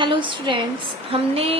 Hello students, हमने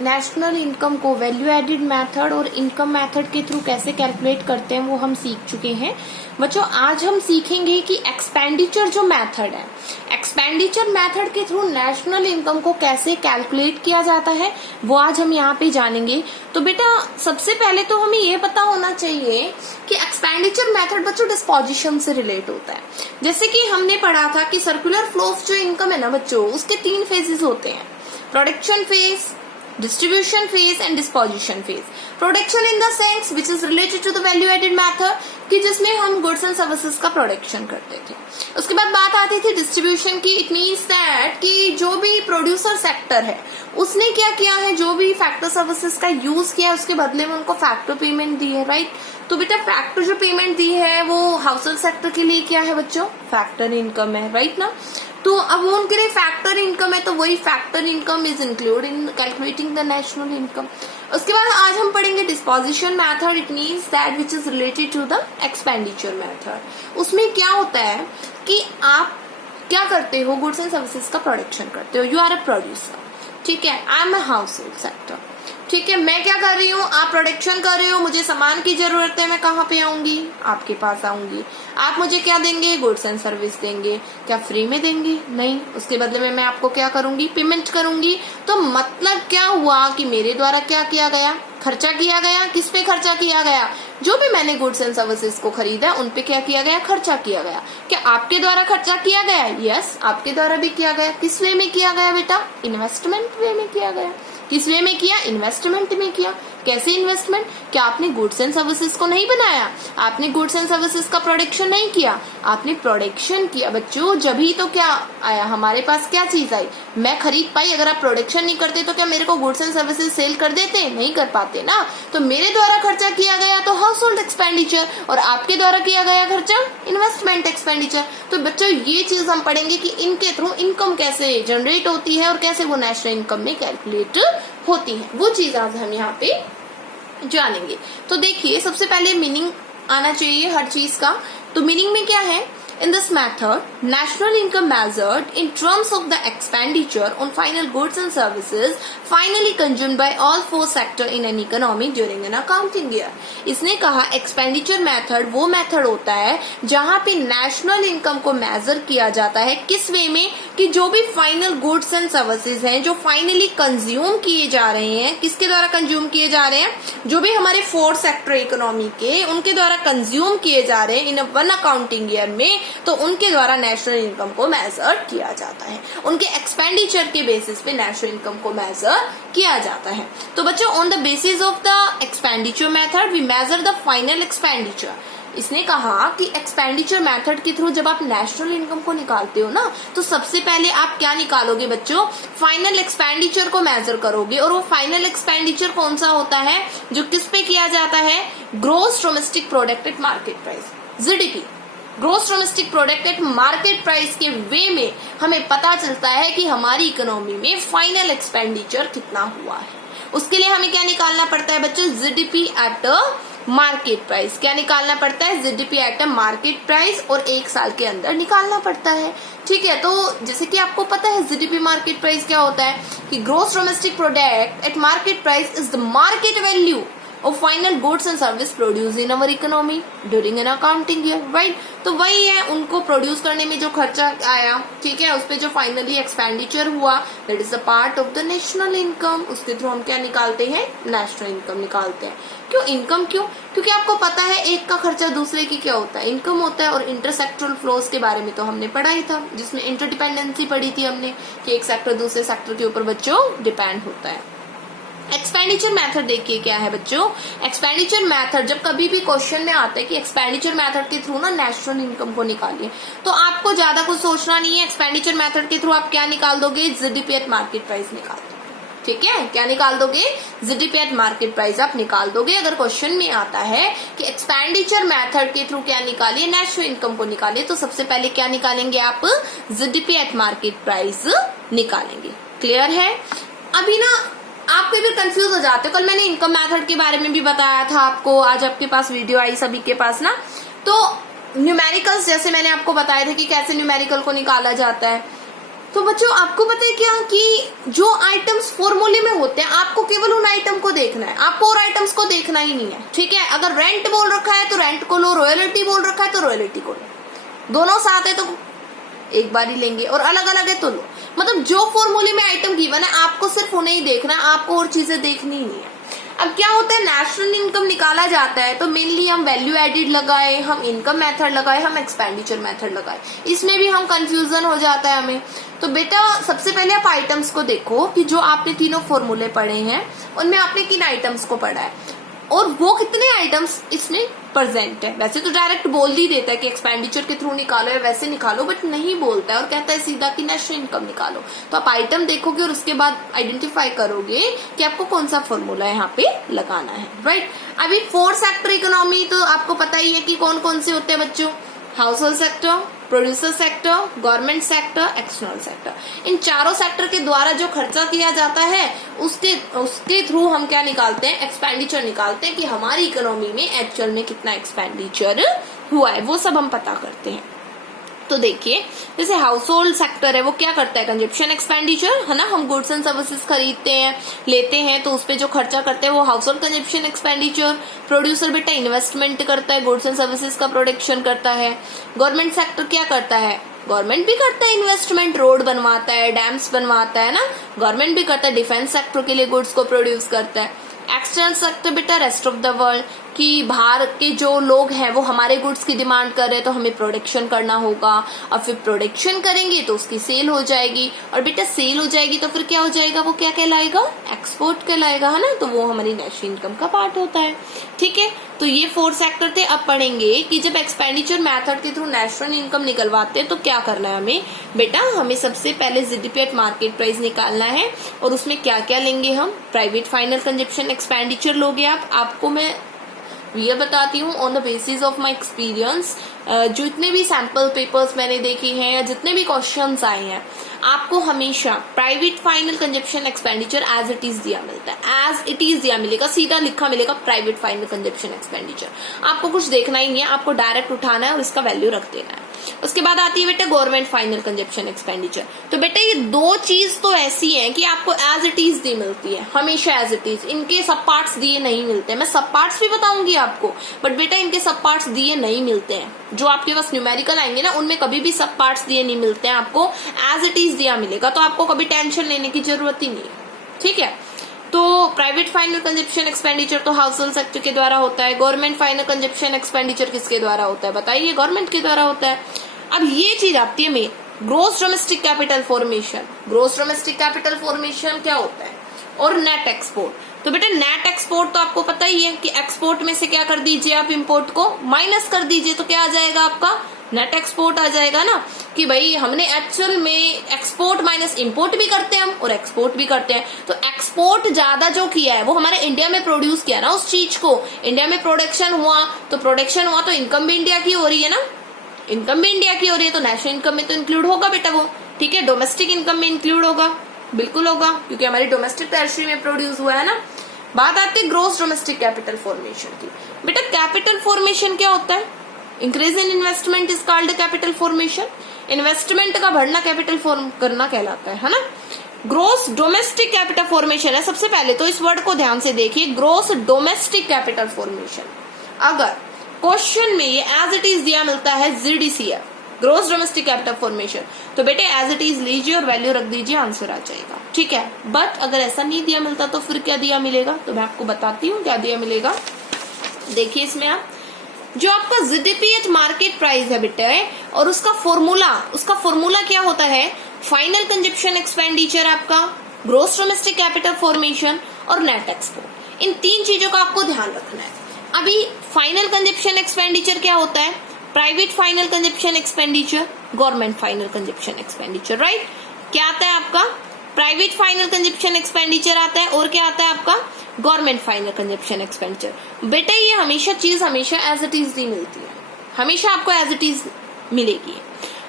national income को value added method और इनकम मेथड के थ्रू कैसे कैलकुलेट करते हैं वो हम सीख चुके हैं। बच्चों, आज हम सीखेंगे कि एक्सपेंडिचर जो मेथड है, एक्सपेंडिचर मेथड के थ्रू नेशनल इनकम को कैसे कैलकुलेट किया जाता है वो आज हम यहाँ पे जानेंगे। तो बेटा, सबसे पहले तो हमें ये पता होना चाहिए कि एक्सपेंडिचर मेथड बच्चों डिस्पोजिशन से रिलेट होता है। जैसे कि हमने पढ़ा था कि सर्कुलर फ्लो ऑफ जो इनकम है ना बच्चों, उसके 3 फेजेस होते हैं: production phase, distribution phase and disposition phase. Production in the sense which is related to the value added method, कि जिसमें हम गुड्स एंड सर्विसेज का प्रोडक्शन करते थे। उसके बाद बात आती थी डिस्ट्रीब्यूशन की। इट मीन्स दैट कि जो भी प्रोड्यूसर सेक्टर है उसने क्या किया है, जो भी फैक्टर सर्विसेज का यूज किया है उसके बदले में उनको फैक्टर पेमेंट दी है, राइट। तो बेटा, फैक्टर जो पेमेंट दी है वो हाउस होल्ड सेक्टर के लिए क्या है बच्चों, फैक्टर इनकम है, राइट ना। तो अब वो उनके लिए फैक्टर इनकम है, तो वही factor income is include in calculating the national income. उसके बाद आज हम पढ़ेंगे disposition method. It means that which is related to the expenditure method. उसमें क्या होता है कि आप क्या करते हो, गुड्स एंड सर्विसेज का प्रोडक्शन करते हो, यू आर अ प्रोड्यूसर, ठीक है। I am a household sector, ठीक है। मैं क्या कर रही हूँ, आप प्रोडक्शन कर रहे हो, मुझे सामान की जरूरत है, मैं कहाँ पे आऊंगी, आपके पास आऊंगी। आप मुझे क्या देंगे, गुड्स एंड सर्विस देंगे। क्या फ्री में देंगे? नहीं, उसके बदले में मैं आपको क्या करूंगी, पेमेंट करूंगी। तो मतलब क्या हुआ कि मेरे द्वारा क्या किया गया, खर्चा किया गया। किस पे खर्चा किया गया? जो भी मैंने गुड्स एंड सर्विसेज को खरीदा उन पे क्या किया गया, खर्चा किया गया। क्या आपके द्वारा खर्चा किया गया? यस, आपके द्वारा भी किया गया। किस वे में किया गया बेटा? इन्वेस्टमेंट वे में किया गया। किस वे में किया? इन्वेस्टमेंट में किया। कैसे इन्वेस्टमेंट? क्या आपने गुड्स एंड सर्विसेज को नहीं बनाया, आपने गुड्स एंड सर्विसेज का प्रोडक्शन नहीं किया, आपने प्रोडक्शन किया बच्चों। जब ही तो क्या आया, हमारे पास क्या चीज आई, मैं खरीद पाई। अगर आप प्रोडक्शन नहीं करते तो क्या मेरे को गुड्स एंड सर्विसेज सेल कर देते? नहीं कर पाते ना। तो मेरे द्वारा खर्चा किया गया तो हाउस होल्ड एक्सपेंडिचर, और आपके द्वारा किया गया खर्चा इन्वेस्टमेंट एक्सपेंडिचर। तो बच्चों, ये चीज हम पढ़ेंगे कि इनके थ्रू इनकम कैसे जनरेट होती है और कैसे वो नेशनल इनकम में कैलकुलेट होती है, वो चीज आज हम यहाँ पे जानेंगे। तो देखिए, सबसे पहले मीनिंग आना चाहिए हर चीज का। तो मीनिंग में क्या है, in this method, national income measured in terms of the expenditure on final goods and services finally consumed by all 4 sector in an economy during an accounting year. इसने कहा एक्सपेंडिचर मेथड वो method होता है जहां पे national income को major किया जाता है। किस वे में? कि जो भी फाइनल गुड्स एंड सर्विसेज हैं जो फाइनली कंज्यूम किए जा रहे हैं, किसके द्वारा कंज्यूम किए जा रहे हैं, जो भी हमारे 4 सेक्टर इकोनॉमी के उनके द्वारा कंज्यूम किए जा रहे हैं इन वन अकाउंटिंग ईयर में, तो उनके द्वारा नेशनल इनकम को मेजर किया जाता है। उनके एक्सपेंडिचर के बेसिस पे नेशनल इनकम को मेजर किया जाता है। तो बच्चों, on the basis of the expenditure method we measure the final expenditure. इसने कहा कि एक्सपेंडिचर मेथड के थ्रू जब आप नेशनल इनकम को निकालते हो ना, तो सबसे पहले आप क्या निकालोगे बच्चों, फाइनल एक्सपेंडिचर को मेजर करोगे। और वो फाइनल एक्सपेंडिचर कौन सा होता है, जो किस पे किया जाता है, gross domestic product at market price, GDP. Gross domestic product at market price के वे में हमें पता चलता है कि हमारी इकोनॉमी में फाइनल एक्सपेंडिचर कितना हुआ है। उसके लिए हमें क्या निकालना पड़ता है बच्चों, जीडीपी एट मार्केट प्राइस। क्या निकालना पड़ता है, जीडीपी एट मार्केट प्राइस, और 1 साल के अंदर निकालना पड़ता है, ठीक है। तो जैसे कि आपको पता है जीडीपी मार्केट प्राइस क्या होता है, कि gross domestic product at market price is the market value और final goods and service produce in our economy during an accounting year, right. तो वही है, उनको प्रोड्यूस करने में जो खर्चा आया, ठीक है, उस पे जो फाइनली एक्सपेंडिचर हुआ, that is a part of the national income. उसके थ्रू हम क्या निकालते हैं, नेशनल इनकम निकालते हैं। क्यों इनकम, क्यों? क्योंकि आपको पता है एक का खर्चा दूसरे की क्या होता है, इनकम होता है। और इंटरसेक्टरल फ्लोज के बारे में तो हमने पढ़ा ही था, जिसमें इंटरडिपेंडेंसी पढ़ी थी हमने, कि एक सेक्टर दूसरे सेक्टर के ऊपर बच्चों डिपेंड होता है। एक्सपेंडिचर मेथड देखिए क्या है बच्चों, एक्सपेंडिचर मेथड जब कभी भी क्वेश्चन में आता है कि एक्सपेंडिचर मेथड के थ्रू ना नेशनल इनकम को निकालिए, तो आपको ज्यादा कुछ सोचना नहीं है। एक्सपेंडिचर मेथड के थ्रू आप क्या निकाल दोगे, जीडीपी एट मार्केट प्राइस निकाल दोगे, ठीक है। क्या निकाल दोगे, जीडीपी एट मार्केट प्राइस आप निकाल दोगे। अगर क्वेश्चन में आता है कि एक्सपेंडिचर मेथड के थ्रू क्या निकालिए, नेशनल इनकम को निकालिए, तो सबसे पहले क्या निकालेंगे आप, जीडीपी एट मार्केट प्राइस निकालेंगे। क्लियर है? अभी ना आप कई बार कंफ्यूज हो जाते हो। कल मैंने इनकम मेथड के बारे में भी बताया था आपको, आज आपके पास वीडियो आई सभी के पास ना। तो न्यूमेरिकल्स जैसे मैंने आपको बताया था कि कैसे न्यूमेरिकल को निकाला जाता है, तो बच्चों आपको पता है क्या कि जो आइटम्स फॉर्मूले में होते हैं आपको केवल उन आइटम को देखना है, आपको और आइटम्स को देखना ही नहीं है, ठीक है। अगर रेंट बोल रखा है तो रेंट को लो, रॉयल्टी बोल रखा है तो रॉयल्टी को लो, दोनों साथ है तो एक बार ही लेंगे और अलग अलग है तो लो। मतलब जो फॉर्मूले में आइटम गिवन है आपको सिर्फ उन्हें ही देखना है, आपको और चीजें देखनी ही नहीं है। अब क्या होता है, नेशनल इनकम निकाला जाता है तो मेनली हम वैल्यू एडिड लगाए, हम इनकम मेथड लगाए, हम एक्सपेंडिचर मेथड लगाए, इसमें भी हम कंफ्यूजन हो जाता है हमें। तो बेटा सबसे पहले आप आइटम्स को देखो कि जो आपने तीनों फॉर्मूले पढ़े हैं उनमें आपने किन आइटम्स को पढ़ा है और वो कितने आइटम्स इसमें प्रेजेंट है। वैसे तो डायरेक्ट बोल ही देता है कि एक्सपेंडिचर के थ्रू निकालो या वैसे निकालो, बट नहीं बोलता है और कहता है सीधा कि नेशनल इनकम निकालो। तो आप आइटम देखोगे और उसके बाद आइडेंटिफाई करोगे कि आपको कौन सा फॉर्मूला यहाँ पे लगाना है, राइट। अभी 4 सेक्टर इकोनॉमी तो आपको पता ही है कि कौन कौन से होते हैं बच्चों, household sector, producer sector, government sector, external sector. इन चारों सेक्टर के द्वारा जो खर्चा किया जाता है उसके थ्रू हम क्या निकालते हैं, एक्सपेंडिचर निकालते हैं कि हमारी इकोनॉमी में एक्चुअल में कितना एक्सपेंडिचर हुआ है, वो सब हम पता करते हैं। तो देखिए जैसे हाउस होल्ड सेक्टर है वो क्या करता है, कंजप्शन एक्सपेंडिचर है ना, हम गुड्स एंड सर्विसेज खरीदते हैं लेते हैं तो उस पे जो खर्चा करते हैं वो house hold consumption expenditure. Producer बेटा इन्वेस्टमेंट करता है, गुड्स एंड सर्विसेज का प्रोडक्शन करता है। गवर्नमेंट सेक्टर क्या करता है, गवर्नमेंट भी करता है इन्वेस्टमेंट, रोड बनवाता है, डैम्स बनवाता है ना, गवर्नमेंट भी करता है, डिफेंस सेक्टर के लिए गुड्स को प्रोड्यूस करता है। एक्सटर्नल सेक्टर बेटा रेस्ट ऑफ द वर्ल्ड, कि बाहर के जो लोग हैं वो हमारे गुड्स की डिमांड कर रहे हैं तो हमें प्रोडक्शन करना होगा और फिर प्रोडक्शन करेंगे तो उसकी सेल हो जाएगी और बेटा सेल हो जाएगी तो फिर क्या हो जाएगा, वो क्या कहलाएगा, एक्सपोर्ट कहलाएगा, है ना। तो वो हमारी नेशनल इनकम का पार्ट होता है, ठीक है। तो ये 4 सेक्टर थे। अब पढ़ेंगे कि जब एक्सपेंडिचर मेथड के थ्रू नेशनल इनकम निकलवाते हैं तो क्या करना है हमें। बेटा हमें सबसे पहले जीडीपी एट मार्केट प्राइस निकालना है और उसमें क्या क्या लेंगे हम, प्राइवेट फाइनल कंजप्शन एक्सपेंडिचर लोगे आप, आपको मैं ये बताती हूँ on the basis of my experience. जितने भी सैंपल पेपर्स मैंने देखे हैं या जितने भी क्वेश्चंस आए हैं आपको हमेशा private final consumption expenditure as it is दिया मिलता है, एज इट इज दिया मिलेगा, सीधा लिखा मिलेगा प्राइवेट फाइनल कंजप्शन एक्सपेंडिचर। आपको कुछ देखना ही नहीं है, आपको डायरेक्ट उठाना है और इसका वैल्यू रख देना है। उसके बाद आती है बेटा गवर्नमेंट फाइनल कंजप्शन एक्सपेंडिचर। तो बेटा ये 2 चीज तो ऐसी है कि आपको एज इट इज दी मिलती है, हमेशा एज इट इज, इनके सब पार्ट्स दिए नहीं मिलते। मैं सब पार्ट्स भी बताऊंगी आपको, बट बेटा इनके सब पार्ट्स दिए नहीं मिलते हैं। जो आपके पास न्यूमेरिकल आएंगे ना उनमें कभी भी सब पार्ट्स दिए नहीं मिलते हैं, आपको एज इट इज दिया मिलेगा। तो आपको कभी टेंशन लेने की जरूरत ही नहीं है, ठीक है। तो प्राइवेट फाइनल कंजप्शन एक्सपेंडिचर तो हाउस होल्ड सेक्टर के द्वारा होता है। गवर्नमेंट फाइनल कंजप्शन एक्सपेंडिचर किसके द्वारा होता है बताइए, गवर्नमेंट के द्वारा होता है। अब ये चीज आती है main, gross domestic capital formation. Gross domestic capital formation क्या होता है, और नेट एक्सपोर्ट। तो बेटा नेट एक्सपोर्ट तो आपको पता ही है कि एक्सपोर्ट में से क्या कर दीजिए आप, इंपोर्ट को माइनस कर दीजिए तो क्या आ जाएगा आपका, नेट एक्सपोर्ट आ जाएगा ना। कि भाई हमने एक्चुअल में एक्सपोर्ट माइनस इंपोर्ट भी करते हैं हम और एक्सपोर्ट भी करते हैं। तो एक्सपोर्ट ज्यादा जो किया है वो हमारे इंडिया में प्रोड्यूस किया ना उस चीज को, इंडिया में प्रोडक्शन हुआ तो इनकम भी इंडिया की हो रही है ना, इनकम भी इंडिया की हो रही है तो नेशनल इनकम में तो इंक्लूड होगा बेटा वो, ठीक है। डोमेस्टिक इनकम में इंक्लूड होगा, बिल्कुल होगा, क्योंकि हमारी डोमेस्टिक टेरिटरी में प्रोड्यूस हुआ है ना। बात आती है ग्रोस डोमेस्टिक कैपिटल फॉर्मेशन की। बेटा कैपिटल फॉर्मेशन क्या होता है, increase in investment is called capital formation. Investment का बढ़ना कैपिटल फॉर्म करना कहलाता है ना। ग्रोस डोमेस्टिक कैपिटल फॉर्मेशन है सबसे पहले तो इस वर्ड को ध्यान से देखिए, ग्रोस डोमेस्टिक कैपिटल फॉर्मेशन। अगर क्वेश्चन में ये एज इट इज दिया मिलता है जीडीसीएफ, ग्रोस डोमेस्टिक कैपिटल फॉर्मेशन, तो बेटे एज इट इज लीजिए और वैल्यू रख दीजिए, आंसर आ जाएगा, ठीक है। बट अगर ऐसा नहीं दिया मिलता तो फिर क्या दिया मिलेगा, तो मैं आपको बताती हूँ क्या दिया मिलेगा। देखिए इसमें आप जो आपका जीडीपी एट मार्केट प्राइस है बेटा और उसका फॉर्मूला क्या होता है, फाइनल कंजप्शन एक्सपेंडिचर आपका, ग्रोस डोमेस्टिक कैपिटल फॉर्मेशन और नेट एक्सपोर्ट। इन 3 चीजों का आपको ध्यान रखना है। अभी फाइनल कंजप्शन एक्सपेंडिचर क्या होता है, private final consumption expenditure, government final consumption expenditure, right. क्या आता है आपका, प्राइवेट फाइनल कंजप्शन एक्सपेंडिचर आता है और क्या आता है आपका, गवर्नमेंट फाइनल कंजप्शन एक्सपेंडिचर। बेटा ये हमेशा एज इट इज दी मिलती है, हमेशा आपको एज इट इज मिलेगी।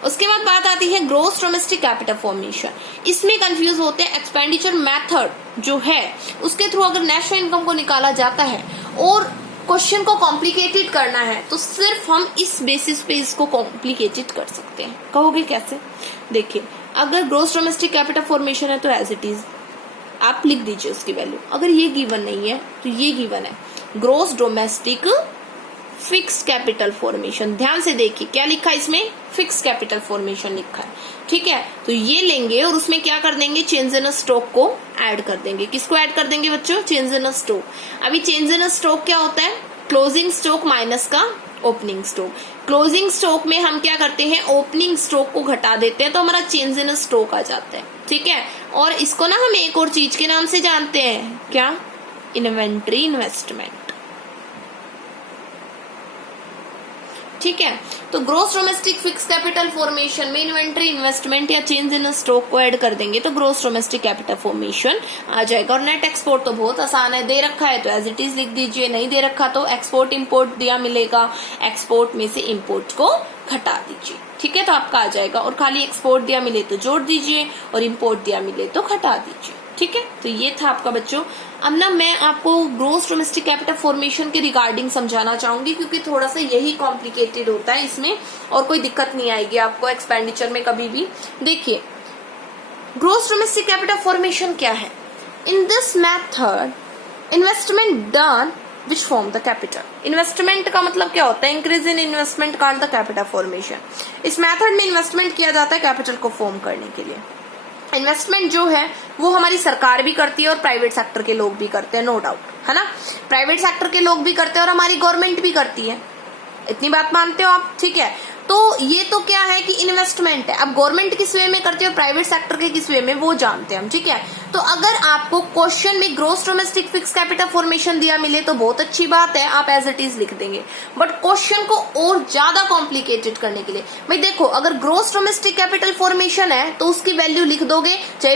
उसके बाद बात आती है ग्रोस डोमेस्टिक कैपिटल फॉर्मेशन। इसमें कंफ्यूज होते हैं, एक्सपेंडिचर मेथड जो है उसके थ्रू अगर नेशनल इनकम को निकाला जाता है और क्वेश्चन को कॉम्प्लिकेटेड करना है तो सिर्फ हम इस बेसिस पे इसको कॉम्प्लिकेटेड कर सकते हैं। कहोगे कैसे, देखिए अगर ग्रॉस डोमेस्टिक कैपिटल फॉर्मेशन है तो एज इट इज आप लिख दीजिए उसकी वैल्यू। अगर ये गिवन नहीं है तो ये गिवन है gross domestic fixed capital formation. ध्यान से देखिए क्या लिखा है इसमें, फिक्स्ड कैपिटल फॉर्मेशन लिखा है, ठीक है। तो ये लेंगे और उसमें क्या कर देंगे, चेंज इन स्टॉक को ऐड कर देंगे। किसको ऐड कर देंगे बच्चों, चेंज इन स्टॉक। अभी चेंज इन स्टॉक क्या होता है, क्लोजिंग स्टॉक माइनस का ओपनिंग स्टॉक। क्लोजिंग स्टॉक में हम क्या करते हैं, ओपनिंग स्टॉक को घटा देते हैं तो हमारा चेंज इन स्टॉक आ जाता है, ठीक है। और इसको ना हम एक और चीज के नाम से जानते हैं, क्या, इन्वेंट्री इन्वेस्टमेंट, ठीक है। तो gross domestic fix capital formation में इन्वेंट्री इन्वेस्टमेंट या चेंज इन स्टॉक को ऐड कर देंगे तो ग्रॉस डोमेस्टिक कैपिटल फॉर्मेशन आ जाएगा। और नेट एक्सपोर्ट तो बहुत आसान है, दे रखा है तो एज इट इज लिख दीजिए, नहीं दे रखा तो एक्सपोर्ट इंपोर्ट दिया मिलेगा, एक्सपोर्ट में से इंपोर्ट को घटा दीजिए, ठीक है। तो आपका आ जाएगा। और खाली एक्सपोर्ट दिया मिले तो जोड़ दीजिए और इंपोर्ट दिया मिले तो घटा दीजिए, ठीक है। तो ये था आपका बच्चों। अब ना मैं आपको ग्रॉस डोमेस्टिक कैपिटल फॉर्मेशन के रिगार्डिंग समझाना चाहूंगी क्योंकि थोड़ा सा यही कॉम्प्लिकेटेड होता है इसमें, और कोई दिक्कत नहीं आएगी आपको एक्सपेंडिचर में कभी भी। देखिए ग्रॉस डोमेस्टिक कैपिटल फॉर्मेशन क्या है, in this method investment done which form the capital. Investment का मतलब क्या होता है, increase in investment called the capital formation. इस मेथड में इन्वेस्टमेंट किया जाता है कैपिटल को फॉर्म करने के लिए। इन्वेस्टमेंट जो है वो हमारी सरकार भी करती है और प्राइवेट सेक्टर के लोग भी करते हैं, नो डाउट, है ना। प्राइवेट सेक्टर के लोग भी करते हैं और हमारी गवर्नमेंट भी करती है, इतनी बात मानते हो आप, ठीक है। तो ये तो क्या है कि इन्वेस्टमेंट है। अब गवर्नमेंट किस वे में करती है और प्राइवेट सेक्टर के किस वे में, वो जानते हैं हम, ठीक है। तो अगर आपको क्वेश्चन में gross domestic fix capital formation दिया मिले तो बहुत अच्छी बात है, आप एज इट इज लिख देंगे। बट क्वेश्चन को और ज्यादा कॉम्प्लिकेटेड करने के लिए, भाई देखो अगर ग्रॉस डोमेस्टिक कैपिटल फॉर्मेशन है तो उसकी वैल्यू लिख दोगे, चाहे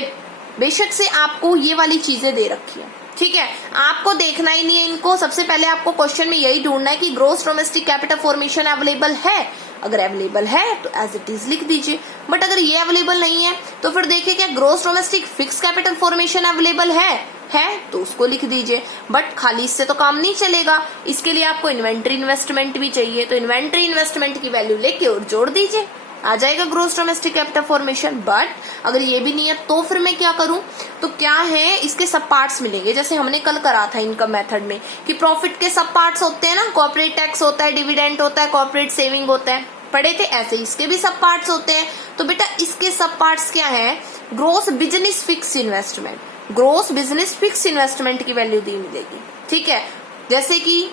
बेशक से आपको ये वाली चीजें दे रखी है, ठीक है। आपको देखना ही नहीं है इनको, सबसे पहले आपको क्वेश्चन में यही ढूंढना है कि gross domestic capital formation available है। अगर अवेलेबल है तो एज इट इज लिख दीजिए। बट अगर ये अवेलेबल नहीं है तो फिर देखिए क्या gross domestic fix capital formation available है तो उसको लिख दीजिए। बट खाली इससे तो काम नहीं चलेगा, इसके लिए आपको इन्वेंट्री इन्वेस्टमेंट भी चाहिए। तो इन्वेंट्री इन्वेस्टमेंट की वैल्यू लेके और जोड़ दीजिए, आ जाएगा gross domestic capital formation. But अगर ये भी नहीं है तो फिर मैं क्या करूं, तो क्या है इसके सब पार्ट्स मिलेंगे। जैसे हमने कल करा था इनकम मेथड में कि प्रॉफिट के सब पार्ट्स होते हैं ना, कॉर्पोरेट टैक्स होता है, डिविडेंड होता है, कॉर्पोरेट सेविंग होता है, पढ़े थे। ऐसे इसके भी सब पार्ट्स होते हैं। तो बेटा इसके सब पार्ट्स क्या है, gross business fix investment, gross business fix investment की वैल्यू दी मिलेगी, ठीक है। जैसे कि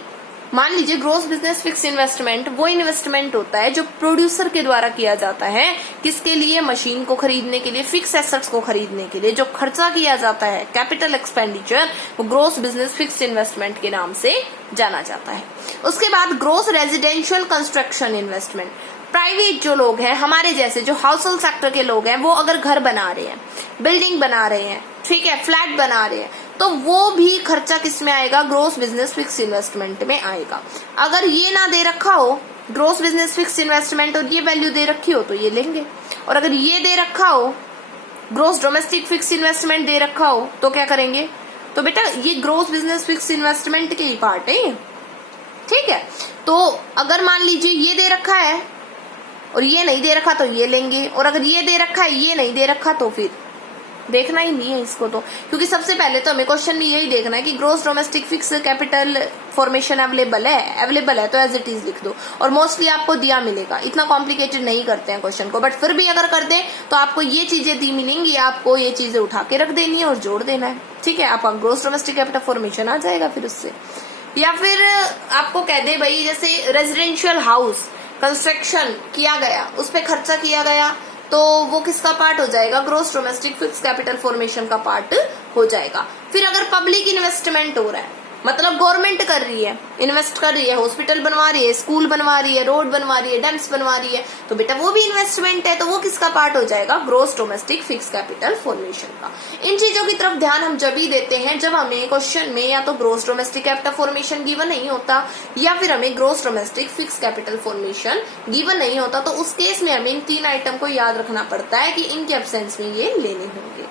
मान लीजिए ग्रॉस बिजनेस फिक्स इन्वेस्टमेंट वो इन्वेस्टमेंट होता है जो प्रोड्यूसर के द्वारा किया जाता है, किसके लिए, मशीन को खरीदने के लिए, फिक्स एसेट्स को खरीदने के लिए जो खर्चा किया जाता है, कैपिटल एक्सपेंडिचर, वो ग्रॉस बिजनेस फिक्स इन्वेस्टमेंट के नाम से जाना जाता है। उसके बाद gross residential construction investment, private जो लोग हैं हमारे जैसे जो हाउस होल्ड सेक्टर के लोग हैं, वो अगर घर बना रहे हैं, बिल्डिंग बना रहे हैं, ठीक है, फ्लैट बना रहे हैं, तो वो भी खर्चा किस में आएगा, ग्रॉस बिजनेस फिक्स इन्वेस्टमेंट में आएगा। अगर ये ना दे रखा हो ग्रॉस बिजनेस फिक्स इन्वेस्टमेंट और ये वैल्यू दे रखी हो तो ये लेंगे, और अगर ये दे रखा हो ग्रॉस डोमेस्टिक फिक्स इन्वेस्टमेंट दे रखा हो तो क्या करेंगे, तो बेटा ये ग्रॉस बिजनेस फिक्स इन्वेस्टमेंट के ही पार्ट है, ठीक है। तो अगर मान लीजिए ये दे रखा है और ये नहीं दे रखा तो ये लेंगे, और अगर ये दे रखा है ये नहीं दे रखा तो फिर देखना ही नहीं है इसको। तो क्योंकि सबसे पहले तो हमें क्वेश्चन में यही देखना है कि gross domestic fix capital formation available है तो एज इट इज लिख दो, और मोस्टली आपको दिया मिलेगा, इतना कॉम्प्लिकेटेड नहीं करते हैं क्वेश्चन को। बट फिर भी अगर कर दें तो आपको ये चीजें दी मिलेंगी, आपको ये चीजें उठा के रख देनी है और जोड़ देना है, ठीक है। आपका ग्रॉस डोमेस्टिक कैपिटल फॉर्मेशन आ जाएगा फिर उससे। या फिर आपको कह दे भाई जैसे रेजिडेंशियल हाउस कंस्ट्रक्शन किया गया, उस पर खर्चा किया गया, तो वो किसका पार्ट हो जाएगा, gross domestic fix capital formation का पार्ट हो जाएगा। फिर अगर पब्लिक इन्वेस्टमेंट हो रहा है, मतलब गवर्नमेंट कर रही है, इन्वेस्ट कर रही है, हॉस्पिटल बनवा रही है, स्कूल बनवा रही है, रोड बनवा रही है, डैम्स बनवा रही है, तो बेटा वो भी इन्वेस्टमेंट है, तो वो किसका पार्ट हो जाएगा, gross domestic fix capital formation का। इन चीजों की तरफ ध्यान हम जब ही देते हैं जब हमें क्वेश्चन में या तो gross domestic capital formation given नहीं होता या फिर हमें gross domestic fix capital formation given नहीं होता, तो उस केस में हमें इन 3 आइटम को याद रखना पड़ता है कि इनके एब्सेंस में ये लेने होंगे।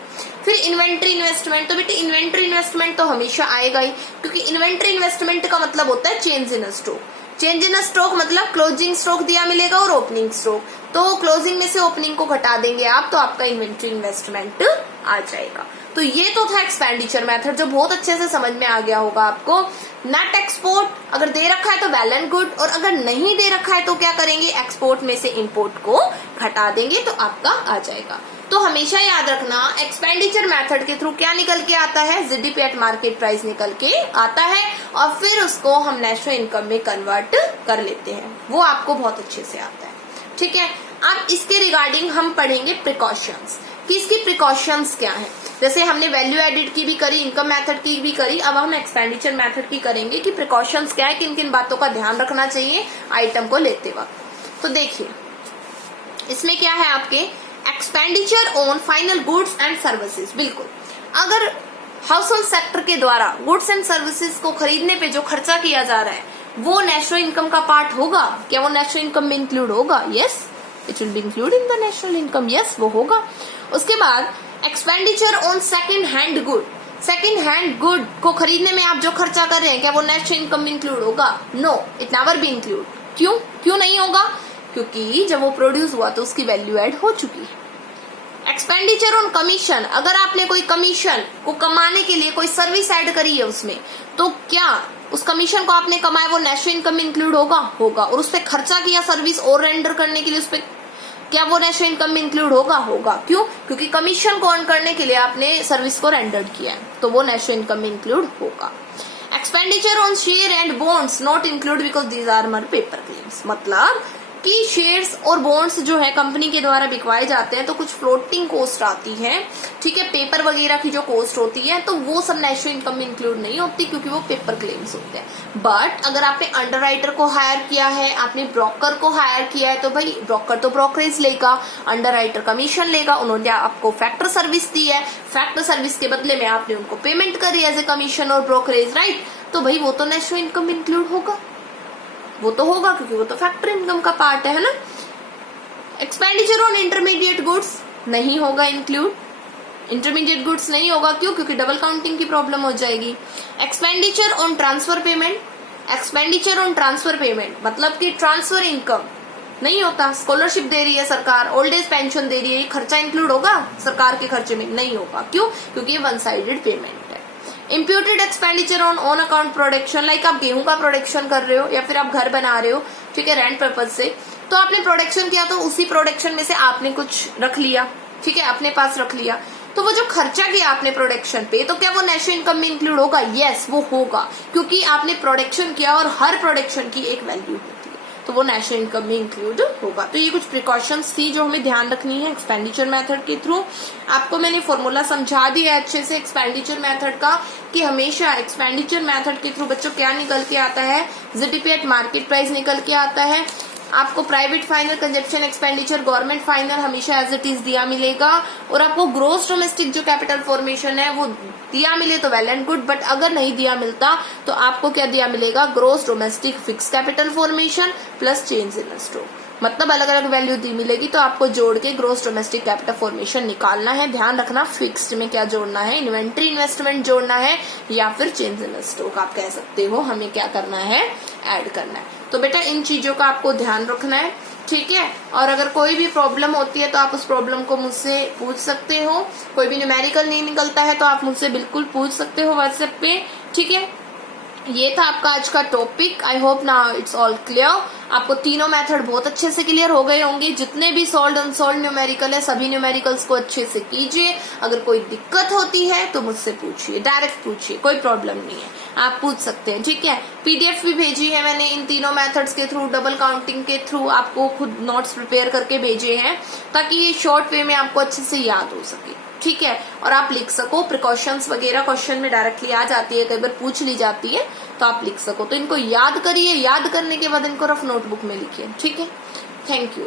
फिर इन्वेंट्री इन्वेस्टमेंट, तो बेटे इन्वेंट्री इन्वेस्टमेंट तो हमेशा आएगा ही, क्योंकि इन्वेंट्री इन्वेस्टमेंट का मतलब होता है change in stock. Change in stock मतलब क्लोजिंग स्टॉक दिया मिलेगा और ओपनिंग स्टॉक। तो क्लोजिंग में से ओपनिंग को घटा देंगे आप, तो आपका इन्वेंट्री इन्वेस्टमेंट आ जाएगा। तो ये तो था एक्सपेंडिचर मेथड, जो बहुत अच्छे से समझ में आ गया होगा आपको। नेट एक्सपोर्ट अगर दे रखा है तो वेल एंड गुड, और अगर नहीं दे रखा है तो क्या करेंगे, एक्सपोर्ट में से इंपोर्ट को घटा देंगे, तो आपका आ जाएगा। तो हमेशा याद रखना, एक्सपेंडिचर मेथड के थ्रू क्या निकल के आता है, जीडीपी एट मार्केट प्राइस निकल के आता है, और फिर उसको हम नेशनल इनकम में कन्वर्ट कर लेते हैं। वो आपको बहुत अच्छे से आता है, ठीक है। अब इसके रिगार्डिंग हम पढ़ेंगे प्रिकॉशंस, कि इसकी प्रिकॉशंस क्या है। जैसे हमने वैल्यू एडिड की भी करी, इनकम मेथड की भी करी, अब हम एक्सपेंडिचर मेथड की करेंगे कि प्रिकॉशंस क्या है, किन किन बातों का ध्यान रखना चाहिए आइटम को लेते वक्त। तो देखिए इसमें क्या है आपके, expenditure on final goods and services. बिल्कुल, अगर हाउस होल्ड सेक्टर के द्वारा गुड्स एंड सर्विसेज को खरीदने पे जो खर्चा किया जा रहा है वो नेशनल इनकम का पार्ट होगा क्या, वो नेशनल इनकम में इंक्लूड होगा, yes it will be include in the national income, yes वो होगा। उसके बाद expenditure on second hand good, second hand good को खरीदने में आप जो खर्चा कर रहे हैं क्या वो नेशनल इनकम में इंक्लूड होगा, no it never be include. क्यों नहीं होगा, क्योंकि जब वो प्रोड्यूस हुआ तो उसकी वैल्यू एड हो चुकी है। एक्सपेंडिचर ऑन कमीशन, अगर आपने कोई कमीशन को कमाने के लिए कोई सर्विस ऐड करी है उसमें, तो क्या उस कमीशन को आपने कमाया वो नेशनल इनकम में इंक्लूड होगा। और उस पर खर्चा किया सर्विस और रेंडर करने के लिए, उस पर क्या वो नेशनल इनकम में इंक्लूड होगा। क्यों, क्योंकि कमीशन को अर्न करने के लिए आपने सर्विस को रेंडर्ड किया है, तो वो नेशनल इनकम में इंक्लूड होगा। Expenditure on share and bonds not include because these are mere paper claims, मतलब कि शेयर्स और बॉन्ड्स जो है कंपनी के द्वारा बिकवाए जाते हैं तो कुछ फ्लोटिंग कॉस्ट आती है, ठीक है, पेपर वगैरह की जो कॉस्ट होती है, तो वो सब नेशनल इनकम में इंक्लूड नहीं होती क्योंकि वो पेपर क्लेम्स होते हैं। बट अगर आपने अंडरराइटर को हायर किया है, आपने ब्रोकर को हायर किया है, तो भाई ब्रोकर तो ब्रोकरेज लेगा, अंडरराइटर कमीशन लेगा। उन्होंने आपको फैक्टर सर्विस दी है, फैक्टर सर्विस के बदले में आपने उनको पेमेंट करी एज ए कमीशन और ब्रोकरेज, राइट, तो भाई वो तो नेशनल इनकम में इंक्लूड होगा, वो तो होगा क्योंकि वो तो फैक्टर इनकम का पार्ट है ना। एक्सपेंडिचर ऑन इंटरमीडिएट गुड्स नहीं होगा इंक्लूड, इंटरमीडिएट गुड्स नहीं होगा, क्यों, क्योंकि डबल काउंटिंग की प्रॉब्लम हो जाएगी। Expenditure on transfer payment, expenditure on transfer payment मतलब कि ट्रांसफर इनकम नहीं होता। स्कॉलरशिप दे रही है सरकार, ओल्ड एज पेंशन दे रही है, ये खर्चा इंक्लूड होगा सरकार के खर्चे में, नहीं होगा। क्यों, क्योंकि ये वन साइडेड पेमेंट है। Imputed expenditure on on account production, like आप गेहूं का प्रोडक्शन कर रहे हो या फिर आप घर बना रहे हो, ठीक है, रेंट पर्पज से, तो आपने प्रोडक्शन किया तो उसी प्रोडक्शन में से आपने कुछ रख लिया, ठीक है, अपने पास रख लिया, तो वो जो खर्चा किया आपने प्रोडक्शन पे, तो क्या वो नेशनल इनकम में इंक्लूड होगा, यस वो होगा, क्योंकि आपने प्रोडक्शन किया और हर प्रोडक्शन की एक वैल्यू होती है, तो वो नेशनल इनकम में इंक्लूड होगा। तो ये कुछ प्रिकॉशंस थी जो हमें ध्यान रखनी है एक्सपेंडिचर मेथड के थ्रू। आपको मैंने फॉर्मूला समझा दिया अच्छे से एक्सपेंडिचर मेथड का, कि हमेशा एक्सपेंडिचर मेथड के थ्रू बच्चों क्या निकल के आता है, जीडीपी एट मार्केट प्राइस निकल के आता है। आपको private final, consumption expenditure, government final हमेशा एज इट इज दिया मिलेगा, और आपको ग्रोस डोमेस्टिक जो कैपिटल फॉर्मेशन है वो दिया मिले तो वेल एंड गुड, बट अगर नहीं दिया मिलता तो आपको क्या दिया मिलेगा, gross domestic fix capital formation plus change in stock, मतलब अलग अलग वैल्यू दी मिलेगी, तो आपको जोड़ के ग्रोस डोमेस्टिक कैपिटल फॉर्मेशन निकालना है। ध्यान रखना फिक्स्ड में क्या जोड़ना है, इन्वेंट्री इन्वेस्टमेंट जोड़ना है या फिर चेंज इन स्टॉक आप कह सकते हो, हमें क्या करना है, ऐड करना है। तो बेटा इन चीजों का आपको ध्यान रखना है, ठीक है। और अगर कोई भी प्रॉब्लम होती है तो आप उस प्रॉब्लम को मुझसे पूछ सकते हो, कोई भी न्यूमेरिकल नहीं निकलता है तो आप मुझसे बिल्कुल पूछ सकते हो व्हाट्सएप पे, ठीक है। ये था आपका आज का topic. I hope now it's all clear. आपको तीनों मेथड बहुत अच्छे से क्लियर हो गए होंगे। जितने भी सॉल्व अनसॉल्व न्यूमेरिकल है सभी न्यूमेरिकल्स को अच्छे से कीजिए। अगर कोई दिक्कत होती है तो मुझसे पूछिए, डायरेक्ट पूछिए, कोई प्रॉब्लम नहीं है, आप पूछ सकते हैं, ठीक है। पीडीएफ भी भेजी है मैंने इन तीनों मेथड्स के थ्रू, डबल काउंटिंग के थ्रू आपको खुद नोट्स प्रिपेयर करके भेजे हैं ताकि ये शॉर्ट वे में आपको अच्छे से याद हो सके, ठीक है। और आप लिख सको, प्रिकॉशंस वगैरह क्वेश्चन में डायरेक्टली आ जाती है, कई बार पूछ ली जाती है, तो आप लिख सको। तो इनको याद करिए, याद करने के बाद इनको रफ नोटबुक में लिखिए, ठीक है। Thank you.